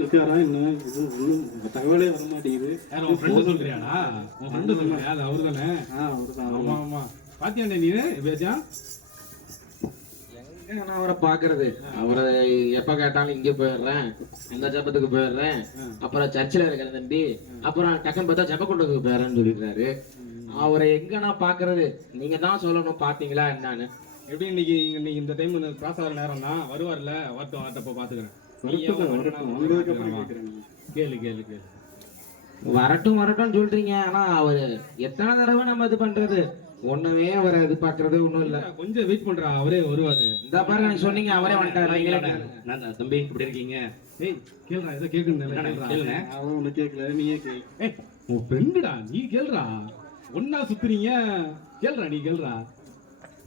இருக்காரா என்ன இது ஒன்றும் தகவலே வர மாட்டேங்குது. உன் ஃப்ரெண்டு சொல்றியாடா? உன் ஃப்ரெண்டு சொல்றியா? அது அவரு தானே? அவர்தான். ஆமா ஆமா. பாத்தியாண்டே நீ பேஜா? எங்க நான் அவரை பாக்குறது? அவரை எப்ப கேட்டாலும் இங்க போயிடுறேன், இந்த ஜபத்துக்கு போயிடுறேன், அப்புறம் சர்ச்சில் இருக்கிற தம்பி, அப்புறம் டக்குன்னு பார்த்தா ஜபக்குண்டத்துக்கு போயிடுறேன்னு சொல்லிடுறாரு. அவரை எங்க நான் பாக்குறது? நீங்க தான் சொல்லணும், பாத்தீங்களா என்னன்னு. எப்படி இன்னைக்கு இன்னைக்கு இந்த டைம் கிராஸ் ஆகிற நேரம் தான் வருவார்ல, வரட்டும் வரட்டப்ப பாத்துக்கிறேன். கேளு கேளு கேளு. வரட்டும் வரட்டும் சொல்றீங்க, ஆனா அவரு எத்தனை தடவை நம்ம இது பண்றது? ஒண்ணுமே அவரை இது பாக்குறது ஒண்ணும் இல்ல. கொஞ்சம் வெயிட் பண்றா, அவரே வருவாரு. இந்த பாருங்க நீங்க சொன்னீங்க, அவரே வந்துட்டாரு. தம்பி இப்படி இருக்கீங்க? ஏய் கேளுடா, ஏதோ கேக்குன்னு கேளுங்க. அவன் ஒண்ணு கேட்கல, நீயே கேளு. ஏய் உன் ஃப்ரெண்டுடா, நீ கேளுடா. ஒன்னா சுத்துறீங்க, கேளுடா நீ கேளுடா.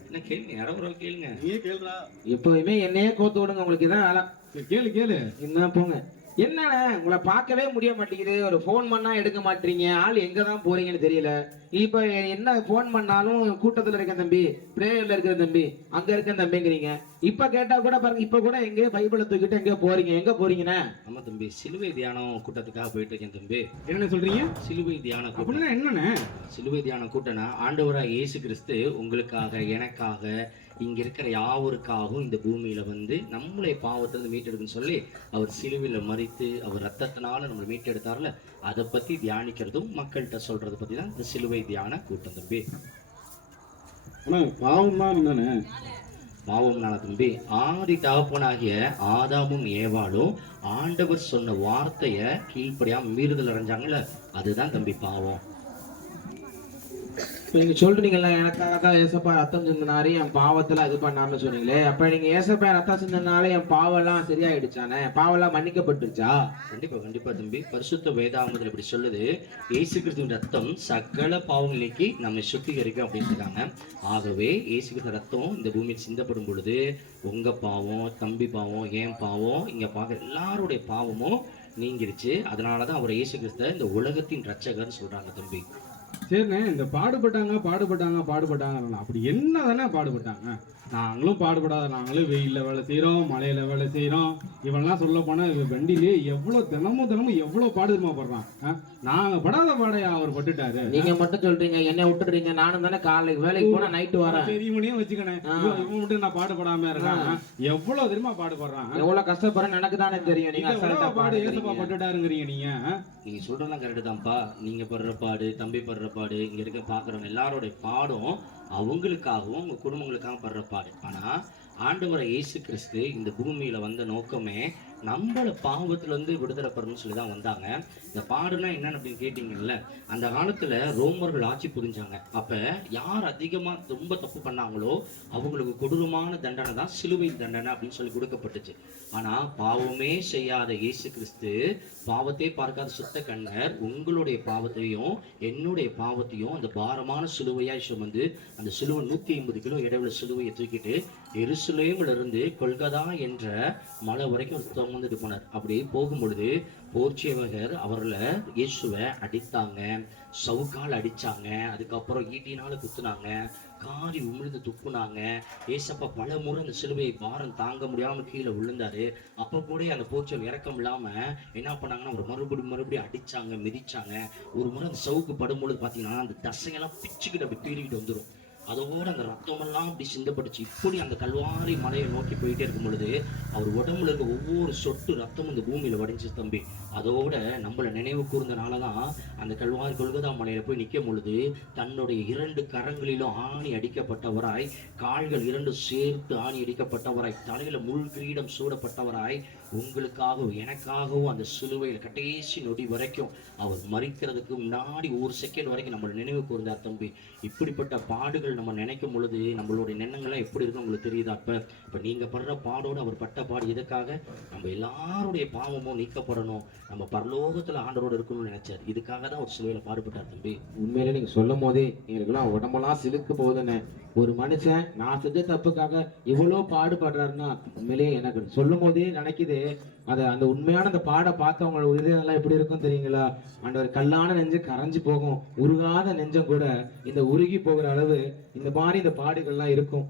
என்ன கேளுங்க, யாரோ ஒரு கேளுங்க. நீயே கேளுடா. எப்பவுமே என்னையே கோத்து விடுங்க, உங்களுக்கு இதான் வேலை. கேளு கேளு. என்ன போங்க. என்னண்ணே உங்களை பார்க்கவே முடிய மாட்டேங்குது, ஒரு ஃபோன் பண்ணா எடுக்க மாட்டீங்க, ஆள் எங்க தான் போறீங்கன்னு தெரியல. இப்ப என்ன ஃபோன் பண்ணாலும் கூட்டத்துல இருக்க தம்பி, பிரேயர்ல இருக்கிற தம்பி, அங்க இருக்க தம்பிங்கிறீங்க. இப்ப கேட்டா கூட பாருங்க, இப்ப கூட எங்க பைபிளை தூக்கிட்டு எங்க போறீங்க? எங்க போறீங்கண்ணே? ஆமா தம்பி, சிலுவை தியானம் கூட்டத்துக்காக போயிட்டு இருக்கேன் தம்பி. என்ன சொல்றீங்க? சிலுவை தியான கூட்டம். அப்படின்னா என்னண்ணே? சிலுவை தியான கூட்டம்னா ஆண்டவராக இயேசு கிறிஸ்து உங்களுக்காக, எனக்காக, இங்க இருக்கிற யாவருக்காகவும் இந்த பூமியில வந்து நம்மளை பாவத்திலிருந்து மீட்டெடுக்குன்னு சொல்லி அவர் சிலுவையில மறித்து அவர் ரத்தத்தினால நம்மளை மீட்டெடுத்தார்ல, அதை பத்தி தியானிக்கிறதும் மக்கள்கிட்ட சொல்றதை பத்தி தான் இந்த சிலுவை தியான கூட்டம் தம்பி. ஆனா பாவம் தான் என்னன்னு பாவம்னால தம்பி, ஆதி தகப்பனாகிய ஆதாமும் ஏவாளும் ஆண்டவர் சொன்ன வார்த்தைய கீழ்ப்படியாம மீறுதல் அடைஞ்சாங்கல்ல, அதுதான் தம்பி பாவம். நீங்க சொல்றீங்கல்ல, எனக்காக தான் ஏசப்பா ரத்தம் சிந்தினாரு, என் பாவத்துல இது பண்ணாம சொன்னீங்களே, அப்ப நீங்க ஏசப்பா ரத்தம் சிந்தினாலே என் பாவம் எல்லாம் சரியாயிடுச்சானே? பாவம் எல்லாம் மன்னிக்கப்பட்டுருச்சா? கண்டிப்பா கண்டிப்பா தம்பி. பரிசுத்த வேதாகமத்தில் இப்படி சொல்லுது, இயேசு கிறிஸ்துவின் ரத்தம் சகல பாவங்களுக்கு நம்மை சுத்திகரிக்கும் அப்படின்னு இருக்காங்க. ஆகவே இயேசு கிறிஸ்து ரத்தம் இந்த பூமியில் சிந்தப்படும் பொழுது உங்க பாவம், தம்பி பாவம், என் பாவம், இங்க பார்க்குற எல்லாருடைய பாவமும் நீங்கிருச்சு. அதனாலதான் அவர் இயேசு கிறிஸ்த இந்த உலகத்தின் ரட்சகர்னு சொல்றாங்க தம்பி. சரிண்ணே, இந்த பாடுபட்டாங்க அப்படி என்ன தானே பாடுபட்டாங்க? நாங்களும் பாடுபடாத, நாங்களும் வெயில்ல வேலை செய்யறோம், மழையில வேலை செய்யறோம். இவெல்லாம் சொல்ல போனா வண்டியிலே எவ்வளவு தினமும் எவ்வளவு பாடுமா படுறான். நாங்க படாத பாடையா அவர் பட்டுட்டாரு. நீங்க மட்டும் சொல்றீங்க, என்ன விட்டுறீங்க? நானும் தானே காலைக்கு வேலைக்கு போனா நைட்டு வரேன். சரி இவனையும் வச்சுக்கணேன், இவன் மட்டும் நான் பாடுபடாம இருக்கான். எவ்வளவு தெரியுமா பாடுபடுறான், எவ்வளவு கஷ்டப்படுறேன் எனக்கு தானே தெரியும். நீங்க பாடு ஏசப்பா பட்டுட்டாருங்கிறீங்க. நீங்க சொல்றதெல்லாம் கரெக்டு தான்ப்பா. நீங்க படுற பாடு, தம்பி படுற பாடு, இங்க இருக்க பாக்குறவங்க எல்லாரோடைய பாடும் அவங்களுக்காகவும் உங்க குடும்பங்களுக்காக படுற பாடு. ஆனா ஆண்டவரை இயேசு கிறிஸ்து இந்த பூமியில வந்த நோக்கமே நம்மள பாவத்துல இருந்து விடுதலை பெறணும்னு சொல்லிதான் வந்தாங்க. இந்த பாடுனா என்னன்னு அப்படின்னு கேட்டீங்கல்ல, அந்த காலத்துல ரோமர்கள் ஆட்சி புரிஞ்சாங்க. அப்ப யார் அதிகமா ரொம்ப தப்பு பண்ணாங்களோ அவங்களுக்கு கொடூரமான தண்டனை தான் சிலுவை தண்டனை அப்படின்னு சொல்லி கொடுக்கப்பட்டுச்சு. ஆனா பாவமே செய்யாத இயேசு கிறிஸ்து, பாவத்தை பார்க்காத சுத்த கண்ணர், உங்களுடைய பாவத்தையும் என்னுடைய பாவத்தையும் அந்த பாரமான சிலுவையாய் சுமந்து, அந்த சிலுவை 150 கிலோ இடைவெளி சிலுவையை தூக்கிட்டு எருசலேமில் இருந்து கொல்கதா என்ற மலை வரைக்கும் சுமந்துட்டு போனார். அப்படி போகும் பொழுது போர்ச்சேவகர் அவர்களை இயேசுவை அடித்தாங்க, சவுக்கால் அடிச்சாங்க, அதுக்கப்புறம் ஈட்டினால குத்துனாங்க, காரி உமிழ்ந்து துப்புனாங்க. ஏசப்பா பல முறை அந்த சிலுவையை பாரம் தாங்க முடியாம கீழே விழுந்தாரு. அப்ப கூட அந்த போர்ச்சல் இறக்கம் இல்லாம என்ன பண்ணாங்கன்னா ஒரு மறுபடியும் அடிச்சாங்க, மிதிச்சாங்க. ஒரு முறை அந்த சவுக்கு படும்பொழுது பாத்தீங்கன்னா அந்த தசையெல்லாம் பிச்சுக்கிட்டு அப்படி பீறிக்கிட்டு வந்துடும். அதோட அந்த ரத்தமெல்லாம் அப்படி சிந்தப்பட்டுச்சு. இப்படி அந்த கல்வாரி மலையை நோக்கி போயிட்டே இருக்கும் பொழுது அவர் உடம்புல இருக்க ஒவ்வொரு சொட்டு ரத்தம் இந்த பூமியில வடிஞ்சு தம்பி. அதோட நம்மளை நினைவு கூர்ந்தனாலதான் அந்த கல்வாரி கொல்கதா மலையில போய் நிற்கும் பொழுது தன்னுடைய 2 கரங்களிலும் ஆணி அடிக்கப்பட்டவராய், கால்கள் 2 சேர்த்து ஆணி அடிக்கப்பட்டவராய், தலையில முள் கிரீடம் சூடப்பட்டவராய், உங்களுக்காகவும் எனக்காகவும் அந்த சிலுவையில் கடைசி நொடி வரைக்கும் அவர் மறிக்கிறதுக்கு முன்னாடி ஒரு செகண்ட் வரைக்கும் நம்மளை நினைவு கூர்ந்தார் தம்பி. இப்படிப்பட்ட பாடுகள் நம்ம நினைக்கும் பொழுது நம்மளுடைய எண்ணங்கள்லாம் எப்படி இருக்கும் உங்களுக்கு தெரியுதா? இப்ப நீங்க படுற பாடோடு அவர் பட்ட பாடு எதுக்காக? நம்ம எல்லாருடைய பாவமும் நீக்கப்படணும், நம்ம பரலோகத்துல ஆண்டவரோடு இருக்கணும்னு நினைச்சார். இதுக்காக தான் ஒரு சிலுவையில பாடுபட்டார் தம்பி. உண்மையிலே நீங்க சொல்லும் போதே எங்களுக்குலாம் உடம்பெல்லாம் சிலுக்கு போகுதுன்னு. ஒரு மனுஷன் நான் செஞ்ச தப்புக்காக இவ்வளவு பாடுபடுறாருன்னா உண்மையிலேயே எனக்கு சொல்லும் போதே நினைக்குது. அந்த உண்மையான அந்த பாட பார்த்தவங்க இதெல்லாம் எப்படி இருக்கும் தெரியுங்களா? அந்த கல்லான நெஞ்சு கரைஞ்சு போகும், உருகாத நெஞ்சம் கூட இந்த உருகி போகிற அளவு இந்த மாதிரி இந்த பாடுகள்லாம் இருக்கும்.